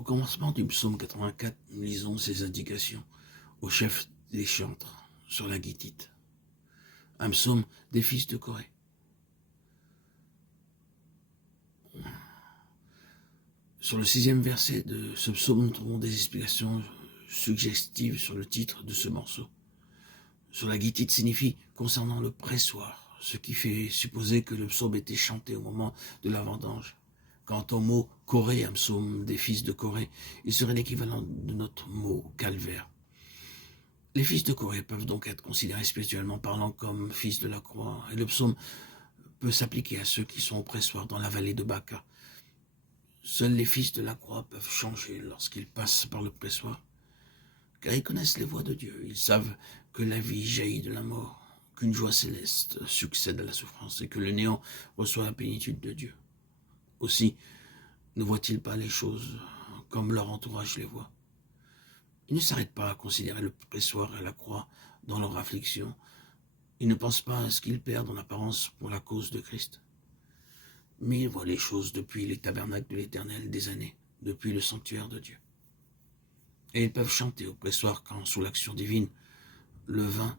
Au commencement du psaume 84, nous lisons ces indications au chef des chantres sur la guitite. Un psaume des fils de Corée. Sur le 6e verset de ce psaume, nous trouvons des explications suggestives sur le titre de ce morceau. Sur la guitite signifie concernant le pressoir, ce qui fait supposer que le psaume était chanté au moment de la vendange. Quant au mot Corée, un psaume des fils de Corée, il serait l'équivalent de notre mot calvaire. Les fils de Corée peuvent donc être considérés spirituellement parlant comme fils de la croix, et le psaume peut s'appliquer à ceux qui sont au pressoir dans la vallée de Baca. Seuls les fils de la croix peuvent changer lorsqu'ils passent par le pressoir, car ils connaissent les voies de Dieu. Ils savent que la vie jaillit de la mort, qu'une joie céleste succède à la souffrance et que le néant reçoit la plénitude de Dieu. Aussi, ne voient-ils pas les choses comme leur entourage les voit? Ils ne s'arrêtent pas à considérer le pressoir et la croix dans leur affliction. Ils ne pensent pas à ce qu'ils perdent en apparence pour la cause de Christ. Mais ils voient les choses depuis les tabernacles de l'Éternel des années, depuis le sanctuaire de Dieu. Et ils peuvent chanter au pressoir quand, sous l'action divine, le vin,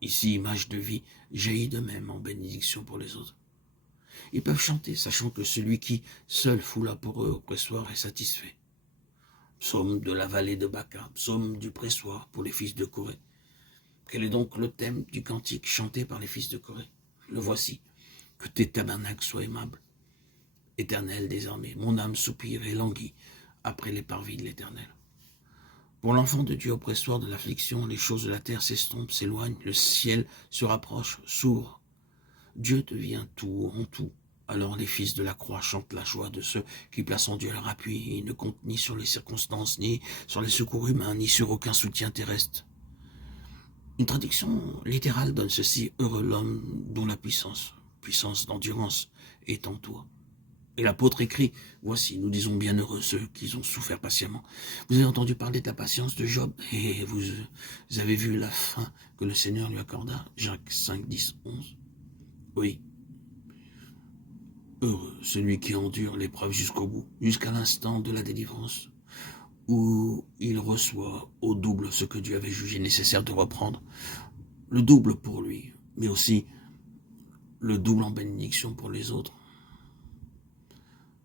ici image de vie, jaillit de même en bénédiction pour les autres. Ils peuvent chanter, sachant que celui qui seul foula pour eux au pressoir est satisfait. Psaume de la vallée de Baca, psaume du pressoir pour les fils de Corée. Quel est donc le thème du cantique chanté par les fils de Corée? Le voici. Que tes tabernacles soient aimables. Éternel désormais, mon âme soupire et languit après les parvis de l'Éternel. Pour l'enfant de Dieu au pressoir de l'affliction, les choses de la terre s'estompent, s'éloignent, le ciel se rapproche, s'ouvre. Dieu devient tout en tout. Alors les fils de la croix chantent la joie de ceux qui placent en Dieu leur appui et ne comptent ni sur les circonstances, ni sur les secours humains, ni sur aucun soutien terrestre. Une traduction littérale donne ceci: heureux l'homme dont la puissance d'endurance est en toi. Et l'apôtre écrit: voici, nous disons bienheureux ceux qui ont souffert patiemment. Vous avez entendu parler de la patience de Job et vous avez vu la fin que le Seigneur lui accorda. Jacques 5, 10, 11. Oui. Heureux celui qui endure l'épreuve jusqu'au bout, jusqu'à l'instant de la délivrance, où il reçoit au double ce que Dieu avait jugé nécessaire de reprendre, le double pour lui, mais aussi le double en bénédiction pour les autres.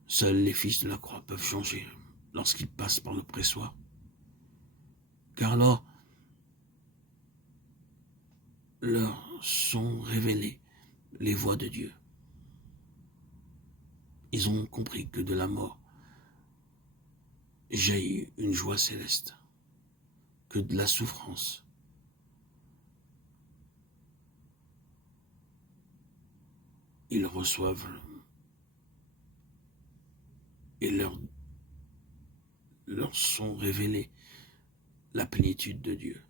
Seuls les fils de la croix peuvent changer lorsqu'ils passent par le pressoir, car alors leur sont révélées les voies de Dieu. Ils ont compris que de la mort jaillit une joie céleste, que de la souffrance ils reçoivent et leur sont révélées la plénitude de Dieu.